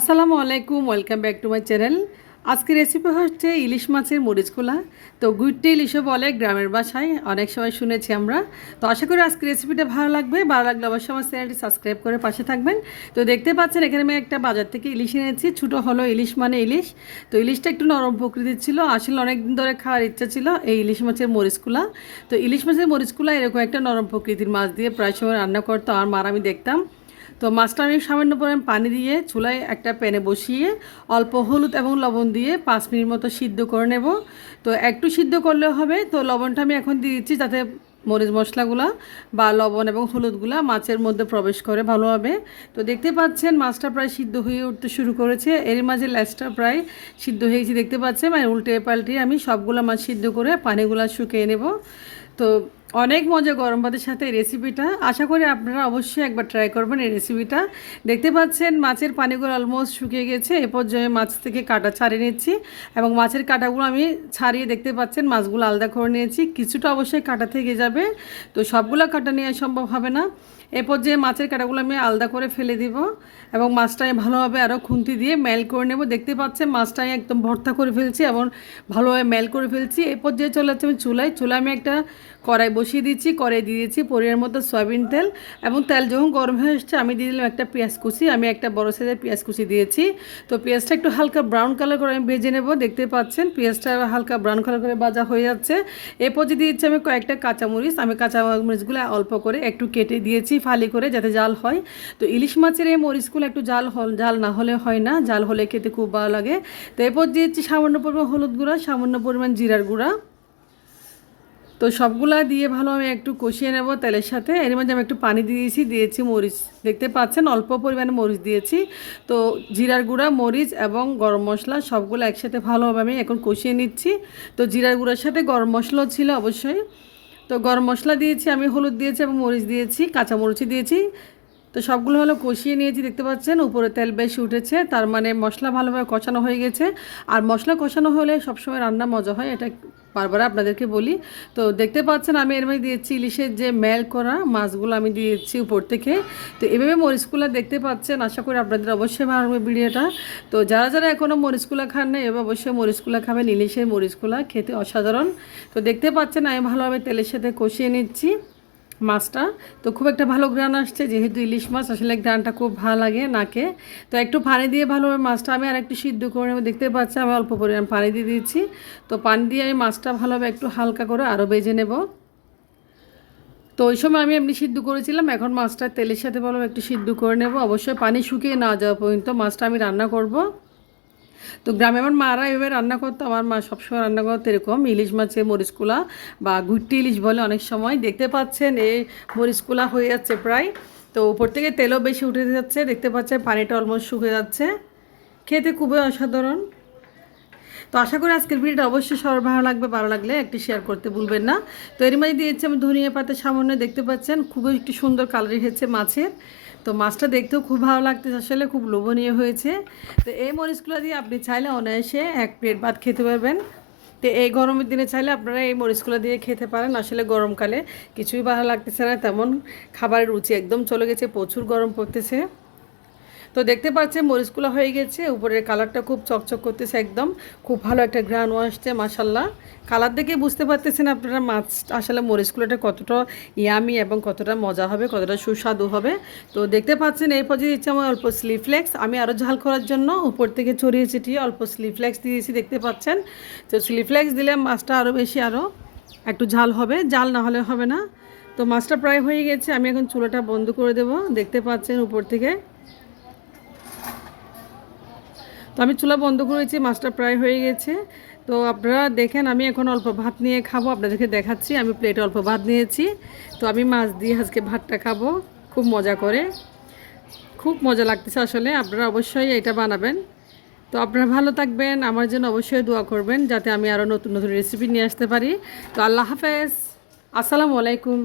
আসসালামু আলাইকুম, welcome back to my channel. আজকে রেসিপি হচ্ছে ইলিশ মাছের মরিচ মরিচকুলা তো গুইটে ইলিশও বলে, গ্রামের বাসায় অনেক সময় শুনেছি আমরা। তো আশা করি আজকে রেসিপিটা ভালো লাগবে। ভালো লাগলে অবশ্যই আমার চ্যানেলটি সাবস্ক্রাইব করে পাশে থাকবেন। তো দেখতে পাচ্ছেন, এখানে আমি একটা বাজার থেকে ইলিশ এনেছি। ছোটো হলো ইলিশ মানে ইলিশ। তো ইলিশটা একটু নরম প্রকৃতির ছিল। আসলে অনেক দিন ধরে খাওয়ার ইচ্ছা ছিল এই ইলিশ মাছের মরিচকুলা তো ইলিশ মাছের মরিচকুলা এরকম একটা নরম প্রকৃতির মাছ দিয়ে প্রায় সময় রান্না করতো। আমার মার আমি দেখতাম। তো মাছটা আমি সামান্য পরিমাণ পানি দিয়ে চুলায় একটা প্যানে বসিয়ে অল্প হলুদ এবং লবণ দিয়ে পাঁচ মিনিট মতো সিদ্ধ করে নেব। তো একটু সিদ্ধ করলে হবে। তো লবণটা আমি এখন দিয়ে দিচ্ছি যাতে মরিচ মশলাগুলা বা লবণ এবং হলুদগুলা মাছের মধ্যে প্রবেশ করে ভালোভাবে। তো দেখতে পাচ্ছেন মাছটা প্রায় সিদ্ধ হয়ে উঠতে শুরু করেছে। এর মাঝে ল্যাসটা প্রায় সিদ্ধ হয়েছে দেখতে পাচ্ছেন মানে উল্টে পাল্টে আমি সবগুলো মাছ সিদ্ধ করে পানিগুলো শুকিয়ে নেব। তো অনেক মজা গরম ভাতের সাথে এই রেসিপিটা আশা করি আপনারা অবশ্যই একবার ট্রাই করবেন এই রেসিপিটা দেখতে পাচ্ছেন, মাছের পানিগুলো অলমোস্ট শুকিয়ে গেছে। এ পর্যায়ে মাছ থেকে কাটা ছাড়িয়ে নিচ্ছি এবং মাছের কাটাগুলো আমি ছাড়িয়ে দেখতে পাচ্ছেন, মাছগুলো আলাদা করে নিয়েছি। কিছুটা অবশ্যই কাটা থেকে যাবে, তো সবগুলো কাটা নেওয়া সম্ভব হবে না। এ পর্যায়ে মাছের কাটাগুলো আমি আলাদা করে ফেলে দিব এবং মাছটা আমি ভালোভাবে আরও খুন্তি দিয়ে মেল করে নেব। দেখতে পাচ্ছেন, মাছটা আমি একদম ভর্তা করে ফেলছি এবং ভালোভাবে মেল করে ফেলছি। এ পর্যায়ে চলে যাচ্ছে আমি চুলায়। চুলায় আমি একটা কড়াই বসিয়ে দিচ্ছি কড়াই দিয়ে দিচ্ছি পরিমাণ মতো সয়াবিন তেল এবং তেল যখন গরম হয়ে এসছে আমি দিয়ে দিলাম একটা পেঁয়াজ কুচি, আমি একটা বড় সাইজের পেঁয়াজ কুচি দিয়েছি। তো পেঁয়াজটা একটু হালকা ব্রাউন কালার করে আমি ভেজে নেব, দেখতে পাচ্ছেন পেঁয়াজটা হালকা ব্রাউন কালার করে ভাজা হয়ে যাচ্ছে। এরপর যে দিয়েছি আমি কয়েকটা কাঁচামরিচ, আমি কাঁচামরিচগুলো অল্প করে একটু কেটে দিয়েছি ফালি করে যাতে জাল হয়। তো ইলিশ মাছের এই মরিচগুলো একটু জাল জাল না হলে হয় না, জাল হলে খেতে খুব ভালো লাগে। তো এরপর দিয়েছি সামান্য পরিমাণ হলুদ গুঁড়া, সামান্য পরিমাণ জিরার গুঁড়া। তো সবগুলা দিয়ে ভালো আমি একটু কষিয়ে নেব তেলের সাথে। এর মধ্যে আমি একটু পানি দিয়েছি দিয়েছি মরিচ। দেখতে পাচ্ছেন, অল্প পরিমাণে মরিচ দিয়েছি। তো জিরার গুঁড়া, মরিচ এবং গরম মশলা সবগুলো একসাথে ভালোভাবে আমি এখন কষিয়ে নিচ্ছি। তো জিরার গুঁড়ার সাথে গরম মশলাও ছিল অবশ্যই। তো গরম মশলা দিয়েছি, আমি হলুদ দিয়েছি এবং মরিচ দিয়েছি কাঁচা মরিচই দিয়েছি। তো সবগুলো হলো কষিয়ে নিয়েছি, দেখতে পাচ্ছেন, উপরে তেল বেশি উঠেছে, তার মানে মশলা ভালোভাবে কষানো হয়ে গেছে। আর মশলা কষানো হলে সবসময় রান্না মজা হয়, এটা বারবার আপনাদেরকে বলি। তো দেখতে পাচ্ছেন আমি এর মধ্যে দিয়েছি ইলিশের যে মেল করা মাছগুলো আমি দিয়েছি উপর থেকে। তো এভাবে মরিচগুলো দেখতে পাচ্ছেন, আশা করি আপনাদের অবশ্যই ভালো লাগবে ভিডিওটা। তো যারা যারা এখনও মরিচগুলো খান না এবার অবশ্যই মরিচগুলো খাবেন, ইলিশের মরিচগুলো খেতে অসাধারণ। তো দেখতে পাচ্ছেন আমি ভালোভাবে তেলের সাথে কষিয়ে নিচ্ছি। মাছটা। তো খুব একটা ভালো গ্রান আসছে, যেহেতু ইলিশ মাছ, আসলে গ্রানটা খুব ভালো লাগে নাকে। তো একটু পানি দিয়ে ভালোভাবে মাছটা আমি আর একটু সিদ্ধ করে নেব। দেখতে পাচ্ছি আমি অল্প পরিমাণ পানি দিয়ে দিয়েছি। তো পানি দিয়ে আমি মাছটা ভালোভাবে একটু হালকা করে আরও বেজে নেব। তো ওই সময় আমি এমনি সিদ্ধ করেছিলাম, এখন মাছটা তেলের সাথে ভালো একটু সিদ্ধ করে নেব। অবশ্যই পানি শুকিয়ে না যাওয়া পর্যন্ত মাছটা আমি রান্না করব। তো গ্রামে আমার মারা এভাবে রান্না করতো, আমার মা সবসময় রান্না করতো এরকম, ইলিশ মাছের মরিচকুলা বা গুট্টি ইলিশ বলে অনেক সময়। দেখতে পাচ্ছেন এই মরিচকুলা হয়ে যাচ্ছে প্রায়। তো উপর থেকে তেলও বেশি উঠে যাচ্ছে, দেখতে পাচ্ছেন পানিটা অলমোস্ট শুকিয়ে যাচ্ছে। খেতে খুবই অসাধারণ। তো আশা করি আজকের ভিডিওটা অবশ্যই সবার ভালো লাগবে, ভালো লাগলে একটি শেয়ার করতে ভুলবেন না। তো এর মাঝে দিয়েছি আমি ধনিয়া পাতা সামান্য, দেখতে পাচ্ছেন খুবই একটি সুন্দর কালার এসেছে মাছের। তো মাছটা দেখতেও খুব ভালো লাগতেছে আসলে, খুব লোভনীয় হয়েছে। তো এই মরিচগুলো দিয়ে আপনি চাইলে অনায়াসে এক প্লেট ভাত খেতে পারবেন। তো এই গরমের দিনে চাইলে আপনারা এই মরিচগুলো দিয়ে খেতে পারেন, আসলে গরমকালে কিছুই ভালো লাগতেছে না, তেমন খাবারের রুচি একদম চলে গেছে, প্রচুর গরম পড়তেছে। তো দেখতে পাচ্ছেন, মরিচগুলো হয়ে গেছে। উপরের কালারটা খুব চকচক করতেছে একদম। খুব ভালো একটা গ্রানও আসছে মাসাল্লাহ কালার দেখে বুঝতে পারতেছেন আপনারা মাছ, আসলে মরিচগুলোটা কতটা ইয়ামি এবং কতটা মজা হবে, কতটা সুস্বাদু হবে। তো দেখতে পাচ্ছেন, এই পর্যায়ে দিচ্ছি আমার অল্প স্লিফ্লেক্স। আমি আরও ঝাল করার জন্য উপর থেকে ছড়িয়ে ছিটিয়ে অল্প স্লিফ্লেক্স দিয়েছি, দেখতে পাচ্ছেন। তো স্লিফ্লেক্স দিলে মাছটা আরও বেশি আরও একটু ঝাল হবে জাল না হলে হবে না। তো মাছটা প্রায় হয়ে গেছে, আমি এখন চুলাটা বন্ধ করে দেব। দেখতে পাচ্ছেন উপর থেকে। তো আমি চুলা বন্ধ করেছি, মাছটা প্রায় হয়ে গেছে। তো আপনারা দেখেন, আমি এখন অল্প ভাত নিয়ে খাব, আপনাদেরকে দেখাচ্ছি। আমি প্লেটে অল্প ভাত নিয়েছি। তো আমি মাছ দিয়ে আজকে ভাতটা খাব, খুব মজা করে। খুব মজা লাগতেছে আসলে, আপনারা অবশ্যই এটা বানাবেন। তো আপনারা ভালো থাকবেন, আমার জন্য অবশ্যই দোয়া করবেন, যাতে আমি আরও নতুন নতুন রেসিপি নিয়ে আসতে পারি। তো আল্লাহ হাফেজ, আসসালামু আলাইকুম।